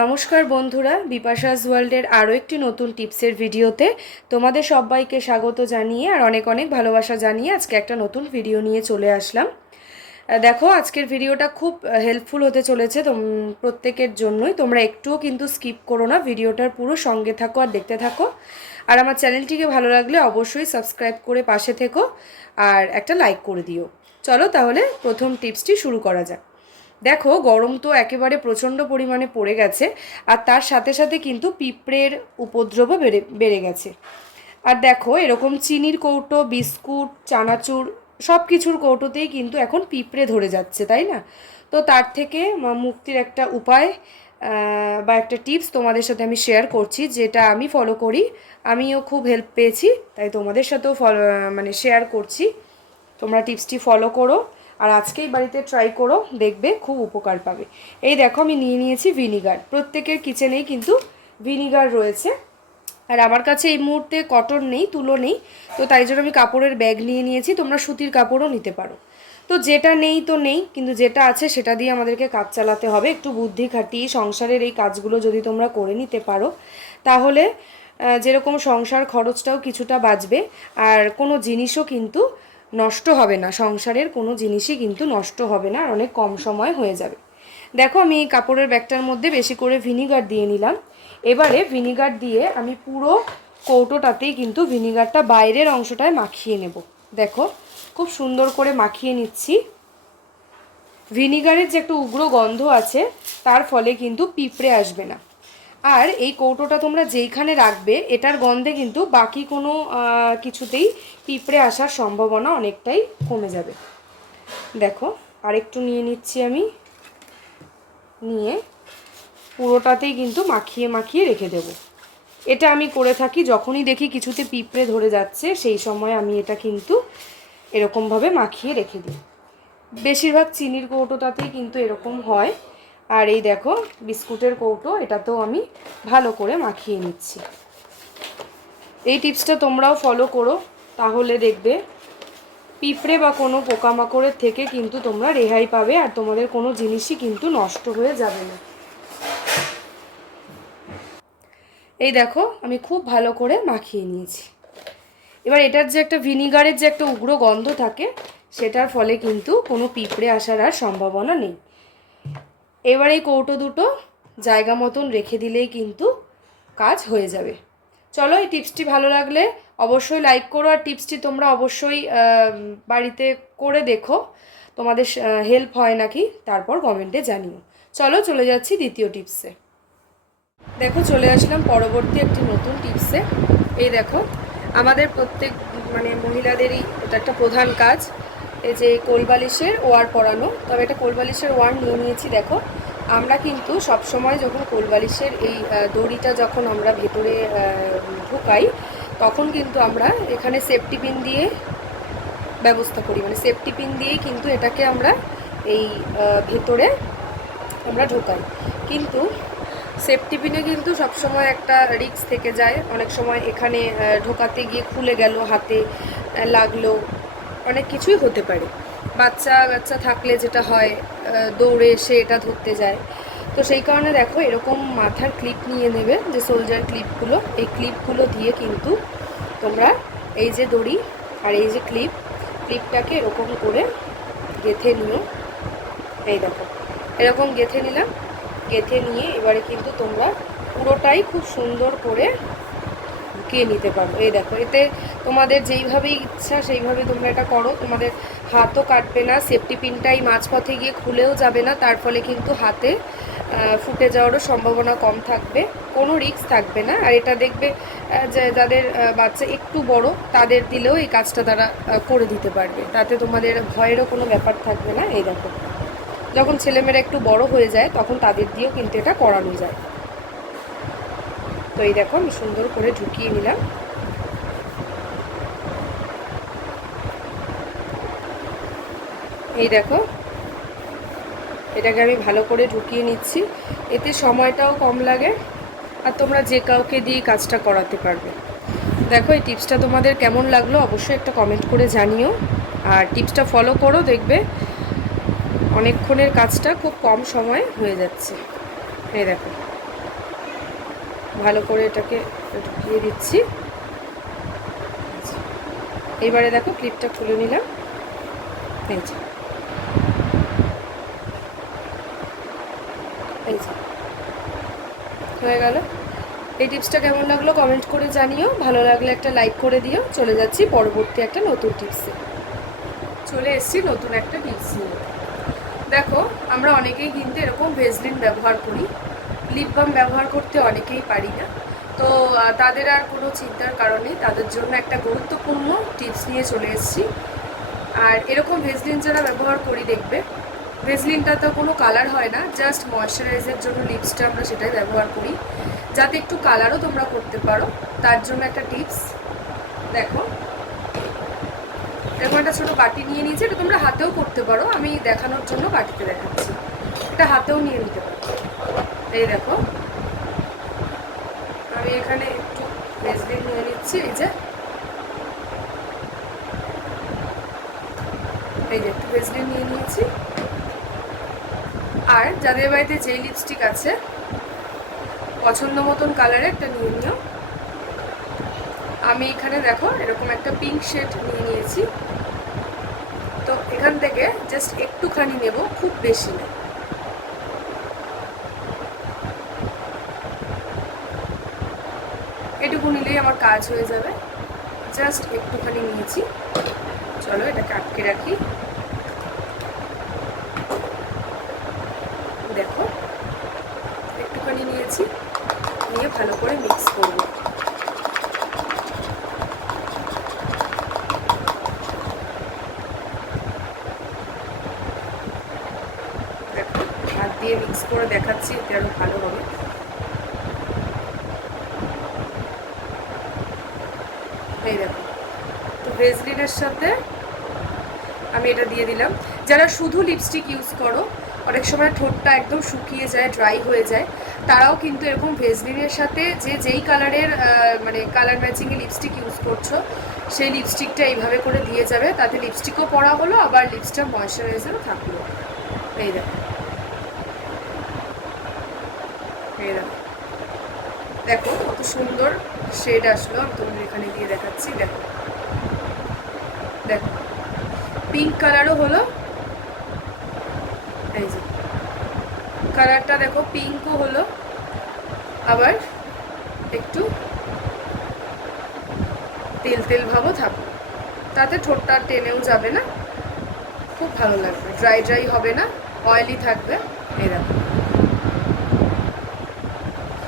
নমস্কার বন্ধুরা বিপাশাস ওয়ার্ল্ডের আরও একটি নতুন টিপসের ভিডিওতে তোমাদের সবাইকে স্বাগত জানিয়ে আর অনেক অনেক ভালোবাসা জানিয়ে আজকে একটা নতুন ভিডিও নিয়ে চলে আসলাম। দেখো, আজকের ভিডিওটা খুব হেল্পফুল হতে চলেছে প্রত্যেকের জন্যই। তোমরা একটুও কিন্তু স্কিপ করো না, ভিডিওটার পুরো সঙ্গে থাকো আর দেখতে থাকো। আর আমার চ্যানেলটিকে ভালো লাগলে অবশ্যই সাবস্ক্রাইব করে পাশে থেকো আর একটা লাইক করে দিও। চলো তাহলে প্রথম টিপসটি শুরু করা যাক। দেখো, গরম তো একেবারে প্রচণ্ড পরিমাণে পড়ে গেছে, আর তার সাথে সাথে কিন্তু পিঁপড়ের উপদ্রবও বেড়ে বেড়ে গেছে। আর দেখো, এরকম চিনির কৌটো, বিস্কুট, চানাচুর সব কিছুর কৌটোতেই কিন্তু এখন পিঁপড়ে ধরে যাচ্ছে, তাই না? তো তার থেকে মুক্তির একটা উপায় বা একটা টিপস তোমাদের সাথে আমি শেয়ার করছি, যেটা আমি ফলো করি। আমিও খুব হেল্প পেয়েছি, তাই তোমাদের সাথেও ফলো মানে শেয়ার করছি। তোমরা টিপসটি ফলো করো। আর আজকেই বাড়িতে ট্রাই করো, দেখবে খুব উপকার পাবে। এই দেখো আমি নিয়ে নিয়েছি ভিনিগার প্রত্যেকের কিচেনেই কিন্তু ভিনিগার রয়েছে। আর আমার কাছে এই মুহূর্তে কটন নেই, তুলো নেই। তো তাই জন্য আমি কাপড়ের ব্যাগ নিয়ে নিয়েছি, তোমরা সুতির কাপড়ও নিতে পারো। তো যেটা নেই তো নেই, কিন্তু যেটা আছে সেটা দিয়ে আমাদেরকে কাজ চালাতে হবে। একটু বুদ্ধি খাটিয়ে সংসারের এই কাজগুলো যদি তোমরা করে নিতে পারো, তাহলে যেরকম সংসার খরচটাও কিছুটা বাঁচবে। আর কোনো জিনিসও কিন্তু নষ্ট হবে না, সংসারের কোনো জিনিসই কিন্তু নষ্ট হবে না আর অনেক কম সময় হয়ে যাবে। দেখো আমি এই কাপড়ের ব্যাগটার মধ্যে বেশি করে ভিনিগার দিয়ে নিলাম। এবারে ভিনিগার দিয়ে আমি পুরো কৌটোটাতেই কিন্তু ভিনিগারটা বাইরের অংশটায় মাখিয়ে নেব। দেখো খুব সুন্দর করে মাখিয়ে নিচ্ছি। ভিনিগারের যে একটা উগ্র গন্ধ আছে, তার ফলে কিন্তু পিঁপড়ে আসবে না। আর এই কৌটোটা তোমরা যেইখানে রাখবে, এটার গন্ধে কিন্তু বাকি কোনো কিছুতেই পিঁপড়ে আসার সম্ভাবনা অনেকটাই কমে যাবে। দেখো, আরেকটু নিয়ে নিচ্ছি আমি। নিয়ে পুরোটাতেই কিন্তু মাখিয়ে মাখিয়ে রেখে দেব। এটা আমি করে থাকি, যখনই দেখি কিছুতে পিঁপড়ে ধরে যাচ্ছে, সেই সময় আমি এটা কিন্তু এরকমভাবে মাখিয়ে রেখে দিই। বেশিরভাগ চিনির কৌটোটাতেই কিন্তু এরকম হয়। আর এই দেখো, বিস্কুটের কৌটো, এটাতেও আমি ভালো করে মাখিয়ে নিচ্ছি। এই টিপসটা তোমরাও ফলো করো, তাহলে দেখবে পিঁপড়ে বা কোনো পোকামাকড়ের থেকে কিন্তু তোমরা রেহাই পাবে আর তোমাদের কোনো জিনিসই কিন্তু নষ্ট হয়ে যাবে না। এই দেখো, আমি খুব ভালো করে মাখিয়ে নিয়েছি। এবার এটার যে একটা ভিনিগারের যে একটা উগ্র গন্ধ থাকে, সেটার ফলে কিন্তু কোনো পিঁপড়ে আসার আর সম্ভাবনা নেই। এবার এই কৌটো দুটো জায়গা মতন রেখে দিলেই কিন্তু কাজ হয়ে যাবে। চলো এই টিপসটি ভালো লাগলে অবশ্যই লাইক করো আর টিপসটি তোমরা অবশ্যই বাড়িতে করে দেখো। তোমাদের হেল্প হয় নাকি তারপর কমেন্টে জানিও। চলো চলে যাচ্ছি দ্বিতীয় টিপসে দেখো চলে আসলাম পরবর্তী একটি নতুন টিপসে এই দেখো, আমাদের প্রত্যেক মানে মহিলাদেরই এটা একটা প্রধান কাজ। এই যে কোলবালিশের ওয়ার পরানো, তবে এটা কোলবালিশের ওয়ার নিয়ে নিয়েছি, দেখো। আমরা কিন্তু সব সময় যখন কোলবালিশের এই দড়িটা যখন আমরা ভেতরে ঢুকাই, তখন কিন্তু আমরা এখানে সেফটি পিন দিয়ে ব্যবস্থা করি। মানে সেফটি পিন দিয়েই কিন্তু এটাকে আমরা এই ভেতরে আমরা ঢোকাই। কিন্তু সেফটি পিনে কিন্তু সবসময় একটা রিস্ক থেকে যায়। অনেক সময় এখানে ঢোকাতে গিয়ে খুলে গেল হাতে লাগল। অনেক কিছুই হতে পারে। বাচ্চা বাচ্চা থাকলে যেটা হয় দৌড়ে এসে এটা ধরতে যায়। তো সেই কারণে দেখো, এরকম মাথার ক্লিপ নিয়ে নেবে যে সোলজার ক্লিপগুলো এই ক্লিপগুলো দিয়ে কিন্তু তোমরা এই যে দড়ি আর এই যে ক্লিপ ক্লিপটাকে এরকম করে গেঁথে নিও। এই দেখো, এরকম গেঁথে নিলাম। গেঁথে নিয়ে এবারে কিন্তু তোমরা পুরোটাই খুব সুন্দর করে ঢুকিয়ে নিতে পারো? এই দেখো, এতে তোমাদের যেইভাবে ইচ্ছা সেইভাবে তোমরা এটা করো। তোমাদের হাতও কাটবে না সেফটি পিনটাই মাঝপথে গিয়ে খুলেও যাবে না, তার ফলে কিন্তু হাতে ফুটে যাওয়ারও সম্ভাবনা কম থাকবে। কোনো রিস্ক থাকবে না। আর এটা দেখবে যাদের বাচ্চা একটু বড়, তাদের দিলেও এই কাজটা তারা করে দিতে পারবে। তাতে তোমাদের ভয়েরও কোনো ব্যাপার থাকবে না। এই দেখো, যখন ছেলেমেয়েরা একটু বড় হয়ে যায়, তখন তাদের দিয়েও কিন্তু এটা করানো যায়। তো এই দেখো আমি সুন্দর করে ঢুকিয়ে নিলাম। এই দেখো, এটাকে আমি ভালো করে ঢুকিয়ে নিচ্ছি। এতে সময়টাও কম লাগে আর তোমরা যে কাউকে দিয়ে কাজটা করাতে পারবে। দেখো, এই টিপসটা তোমাদের কেমন লাগল অবশ্যই একটা কমেন্ট করে জানিও। আর টিপসটা ফলো করো, দেখবে অনেকক্ষণের কাজটা খুব কম সময়ে হয়ে যাচ্ছে। এই দেখো। ভালো করে এটাকে ঢুকিয়ে দিচ্ছি। এবারে দেখো ক্লিপটা খুলে নিলাম। এই যে। এই যে। হয়ে গেল। এই টিপসটা কেমন লাগল কমেন্ট করে জানিও। ভালো লাগলে একটা লাইক করে দিও। চলে যাচ্ছি পরবর্তী একটা নতুন টিপসে। চলে এসেছি নতুন একটা টিপস নিয়ে। দেখো, আমরা অনেকেই কিন্তু এরকম ভেজলিন ব্যবহার করি। লিপ বাম ব্যবহার করতে অনেকেই পারি না। তো তাদের আর কোনো চিন্তার কারণে তাদের জন্য একটা গুরুত্বপূর্ণ টিপস নিয়ে চলে এসেছি। আর এরকম ভেজলিন যারা ব্যবহার করি দেখবে ভেজলিনটা তো কোনো কালার হয় না জাস্ট ময়শ্চারাইজের জন্য লিপসটা আমরা সেটাই ব্যবহার করি। যাতে একটু কালারও তোমরা করতে পারো। তার জন্য একটা টিপস দেখো। এরকম একটা ছোটো বাটি নিয়ে নিয়েছি, এটা তোমরা হাতেও করতে পারো। আমি দেখানোর জন্য বাটিতে দেখাচ্ছি। এটা হাতেও নিয়ে নিতে পারো। এই দেখো। আমি এখানে একটু ভেজলিন নিয়ে নিচ্ছি, এই যে। এই যে একটু ভেজলিন নিয়ে নিয়েছি। আর যাদের বাড়িতে যেই লিপস্টিক আছে, পছন্দ মতন কালারে একটা নিয়ে নিও। আমি এখানে দেখো, এরকম একটা পিঙ্ক শেড নিয়ে নিয়েছি। তো এখান থেকে জাস্ট একটুখানি নেব, খুব বেশি না। এটুকু নিলেই আমার কাজ হয়ে যাবে। জাস্ট একটুখানি নিয়েছি। চলো, এটাকে আটকে রাখি। দেখো, একটুখানি নিয়েছি। নিয়ে ভালো করে মিক্স করব। দিয়ে মিক্স করে দেখাচ্ছি, এতে আরও ভালো হবে এই দেখো তো ভেজলিনের সাথে আমি এটা দিয়ে দিলাম। যারা শুধু লিপস্টিক ইউজ করো, অনেক সময় ঠোঁটটা একদম শুকিয়ে যায় ড্রাই হয়ে যায়, তারাও কিন্তু এরকম ভেজলিনের সাথে যে যেই কালারের মানে কালার ম্যাচিংয়ে লিপস্টিক ইউজ করছ, সেই লিপস্টিকটা এইভাবে করে দিয়ে যাবে। তাতে লিপস্টিকও পরা হলো, আবার লিপস্টিক ময়শ্চারাইজারও থাকল। এই দেখো। দেখো। দেখো কত সুন্দর শেড আসলো, আমি তোমাদের এখানে দিয়ে দেখাচ্ছি। দেখো। দেখো। পিঙ্ক কালারও হলো। এই যে। কালারটা দেখো পিঙ্কও হলো। আবার একটু তেল তেল ভাবও থাকবে তাতে ঠোঁটটা টেনেও যাবে না। খুব ভালো লাগবে। ড্রাই ড্রাই হবে না। অয়েলি থাকবে।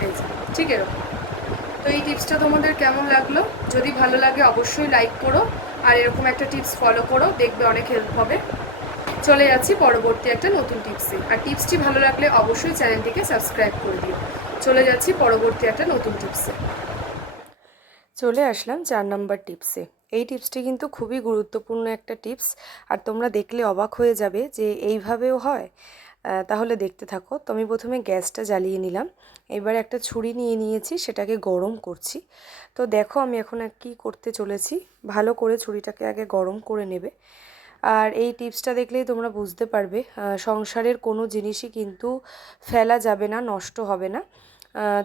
যে। ঠিক এরকম। তো এই টিপসটা তোমাদের কেমন লাগল? যদি ভালো লাগে, অবশ্যই লাইক করো। আর এরকম একটা টিপস ফলো করো, দেখবে অনেক হেল্প হবে। চলে যাচ্ছি পরবর্তী একটা নতুন টিপসে আর টিপসটি ভালো লাগলে অবশ্যই চ্যানেলটিকে সাবস্ক্রাইব করে দিও। চলে যাচ্ছি পরবর্তী একটা নতুন টিপসে চলে আসলাম চার নাম্বার টিপসে এই টিপসটি কিন্তু খুবই গুরুত্বপূর্ণ একটা টিপস আর তোমরা দেখলে অবাক হয়ে যাবে যে এইভাবেও হয়। তাহলে দেখতে থাকো। তো আমি প্রথমে গ্যাসটা জ্বালিয়ে নিলাম। এবার একটা ছুরি নিয়ে নিয়েছি, সেটাকে গরম করছি। তো দেখো আমি এখন কি করতে চলেছি। ভালো করে ছুরিটাকে আগে গরম করে নেবে। আর এই টিপসটা দেখলেই তোমরা বুঝতে পারবে সংসারের কোনো জিনিসই কিন্তু ফেলা যাবে না, নষ্ট হবে না।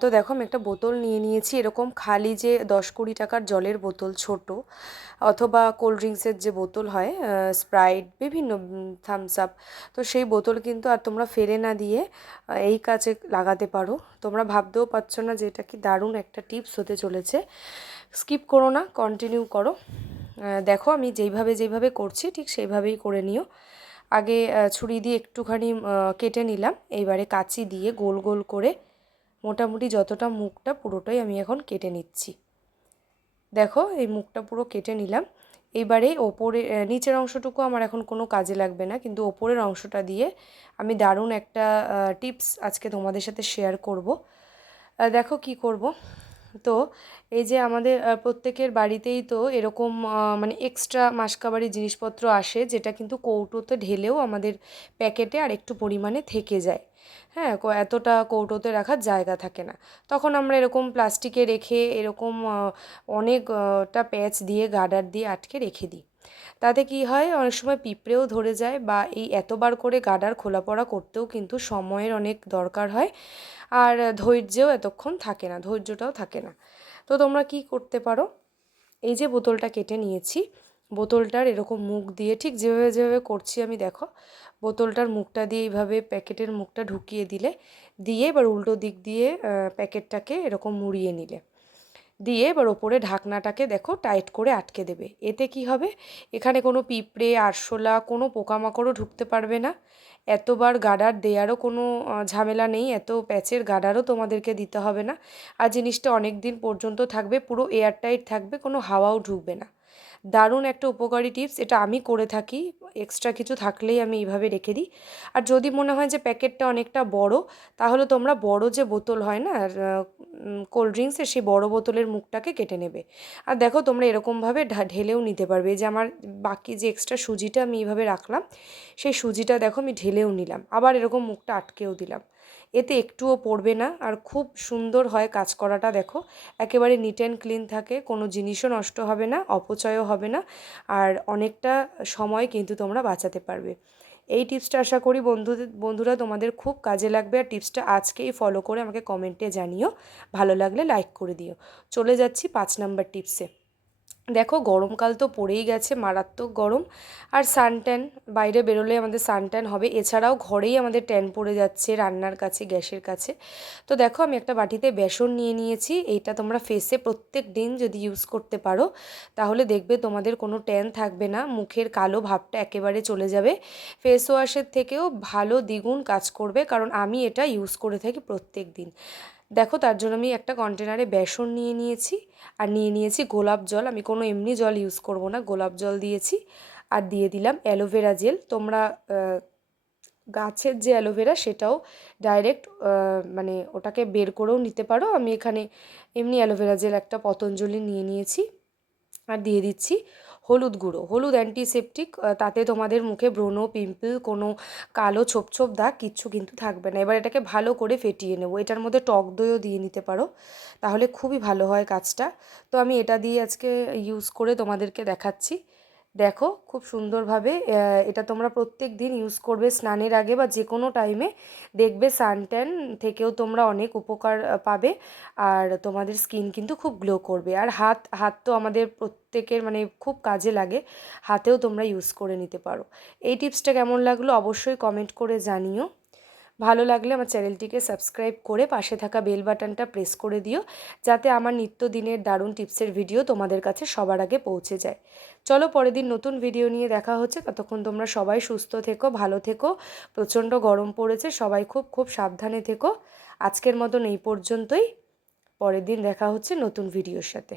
তো দেখো, আমি একটা বোতল নিয়ে নিয়েছি। এরকম খালি যে দশ কুড়ি টাকার জলের বোতল ছোট, অথবা কোল্ড ড্রিঙ্কসের যে বোতল হয় স্প্রাইট বিভিন্ন থামস আপ তো সেই বোতল কিন্তু আর তোমরা ফেলে না দিয়ে এই কাজে লাগাতে পারো। তোমরা ভাবতেও পারছ না যে এটা কি দারুণ একটা টিপস হতে চলেছে। স্কিপ করো না কন্টিনিউ করো। দেখো, আমি যেইভাবে যেইভাবে করছি, ঠিক সেইভাবেই করে নিও। আগে ছুরি দিয়ে একটুখানি কেটে নিলাম। এইবারে কাঁচি দিয়ে গোল গোল করে মোটামুটি যতটা মুখটা পুরোটাই আমি এখন কেটে নিচ্ছি। দেখো, এই মুখটা পুরো কেটে নিলাম। এবারে ওপরে নিচের অংশটুকু আমার এখন কোনো কাজে লাগবে না, কিন্তু ওপরের অংশটা দিয়ে আমি দারুণ একটা টিপস আজকে তোমাদের সাথে শেয়ার করব। দেখো কি করব। তো এই যে আমাদের প্রত্যেকের বাড়িতেই তো এরকম মানে এক্সট্রা মাসকাবারি জিনিসপত্র আসে, যেটা কিন্তু কৌটোতে ঢেলেও আমাদের প্যাকেটে আর একটু পরিমাণে থেকে যায়। হ্যাঁ এতটা কৌটোতে রাখার জায়গা থাকে না। তখন আমরা এরকম প্লাস্টিকে রেখে, এরকম অনেকটা প্যাচ দিয়ে, গার্ডার দিয়ে আটকে রেখে দিই। তাতে কি হয়, অনেক সময় পিঁপড়েও ধরে যায় বা এই এতবার করে গাডার খোলা পড়া করতেও কিন্তু সময়ের অনেক দরকার হয় আর ধৈর্যও এতক্ষণ থাকে না, ধৈর্যটাও থাকে না। তো তোমরা কি করতে পারো? এই যে বোতলটা কেটে নিয়েছি বোতলটার এরকম মুখ দিয়ে, ঠিক যেভাবে যেভাবে করছি আমি, দেখো। বোতলটার মুখটা দিয়ে এইভাবে প্যাকেটের মুখটা ঢুকিয়ে দিলে, দিয়ে এবার উল্টো দিক দিয়ে প্যাকেটটাকে এরকম মুড়িয়ে নিলে। দিয়ে এবার ওপরে ঢাকনাটাকে, দেখো, টাইট করে আটকে দেবে। এতে কি হবে? এখানে কোনো পিঁপড়ে, আরশোলা, কোনো পোকামাকড়ও ঢুকতে পারবে না। এতবার গাডার দেওয়ারও কোনো ঝামেলা নেই, এত প্যাচের গাডারও তোমাদেরকে দিতে হবে না। আর জিনিসটা অনেক দিন পর্যন্ত থাকবে, পুরো এয়ারটাইট থাকবে, কোনো হাওয়াও ঢুকবে না। দারুণ একটা উপকারী টিপস, এটা আমি করে থাকি। এক্সট্রা কিছু থাকলেই আমি এইভাবে রেখে দিই। আর যদি মনে হয় যে প্যাকেটটা অনেকটা বড়, তাহলে তোমরা বড় যে বোতল হয় না কোল্ড ড্রিঙ্কসের সেই বড় বোতলের মুখটাকে কেটে নেবে। আর দেখো তোমরা এরকমভাবে ঢেলেও নিতে পারবে। যে আমার বাকি যে এক্সট্রা সুজিটা আমি এইভাবে রাখলাম, সেই সুজিটা দেখো আমি ঢেলেও নিলাম। আবার এরকম মুখটা আটকেও দিলাম। এতে একটুও পড়বে না। আর খুব সুন্দর হয় কাজ করাটা, দেখো। একেবারে নিট অ্যান্ড ক্লিন থাকে, কোনো জিনিসও নষ্ট হবে না, অপচয়ও হবে না, আর অনেকটা সময় কিন্তু তোমরা বাঁচাতে পারবে। এই টিপসটা আশা করি বন্ধুদের বন্ধুরা তোমাদের খুব কাজে লাগবে। আর টিপসটা আজকেই ফলো করে আমাকে কমেন্টে জানিও। ভালো লাগলে লাইক করে দিও। চলে যাচ্ছি পাঁচ নাম্বার টিপসে। দেখো, গরমকাল তো পড়েই গেছে, মারাত্মক গরম। আর সানট্যান বাইরে বেরোলে আমাদের সানট্যান হবে। এছাড়াও ঘরেই আমাদের ট্যান পড়ে যাচ্ছে, রান্নার কাছে, গ্যাসের কাছে। তো দেখো, আমি একটা বাটিতে বেসন নিয়ে নিয়েছি। এইটা তোমরা ফেসে প্রত্যেক দিন যদি ইউজ করতে পারো, তাহলে দেখবে তোমাদের কোনো ট্যান থাকবে না। মুখের কালো ভাবটা একেবারে চলে যাবে। ফেস ওয়াশের থেকেও ভালো দ্বিগুণ কাজ করবে, কারণ আমি এটা ইউজ করে থাকি প্রত্যেক দিন। দেখো তার জন্য আমি একটা কন্টেনারে বেসন নিয়ে নিয়েছি, আর নিয়ে নিয়েছি গোলাপ জল। আমি কোনো এমনি জল ইউজ করব না, গোলাপ জল দিয়েছি। আর দিয়ে দিলাম অ্যালোভেরা জেল তোমরা গাছের যে অ্যালোভেরা সেটাও ডাইরেক্ট মানে ওটাকে বের করেও নিতে পারো। আমি এখানে এমনি অ্যালোভেরা জেল একটা পতঞ্জলি নিয়ে নিয়েছি। আর দিয়ে দিচ্ছি হলুদ গুঁড়ো। হলুদ অ্যান্টিসেপটিক তাতে তোমাদের মুখে ব্রণ পিম্পল কোনো কালো ছোপ ছোপ দাগ কিচ্ছু কিন্তু থাকবে না। এবার এটাকে ভালো করে ফেটিয়ে নেব। এটার মধ্যে টক দইও দিয়ে নিতে পারো, তাহলে খুবই ভালো হয় কাজটা। তো আমি এটা দিয়ে আজকে ইউজ করে তোমাদেরকে দেখাচ্ছি। দেখো, খুব সুন্দরভাবে এটা তোমরা প্রত্যেক দিন ইউজ করবে স্নানের আগে বা যে কোনো টাইমে দেখবে সানট্যান থেকেও তোমরা অনেক উপকার পাবে। আর তোমাদের স্কিন কিন্তু খুব গ্লো করবে। আর হাত হাত তো আমাদের প্রত্যেকের মানে খুব কাজে লাগে। হাতেও তোমরা ইউজ করে নিতে পারো। এই টিপসটা কেমন লাগল অবশ্যই কমেন্ট করে জানিও। ভালো লাগলে আমার চ্যানেলটিকে সাবস্ক্রাইব করে পাশে থাকা বেল বাটনটা প্রেস করে দিও, যাতে আমার নিত্যদিনের দারুণ টিপসের ভিডিও তোমাদের কাছে সবার আগে পৌঁছে যায়। চলো পরের দিন নতুন ভিডিও নিয়ে দেখা হচ্ছে, ততক্ষণ তোমরা সবাই সুস্থ থেকো, ভালো থেকো, প্রচণ্ড গরম পড়েছে, সবাই খুব খুব সাবধানে থেকো। আজকের মতন এই পর্যন্তই, পরের দিন দেখা হচ্ছে নতুন ভিডিওর সাথে।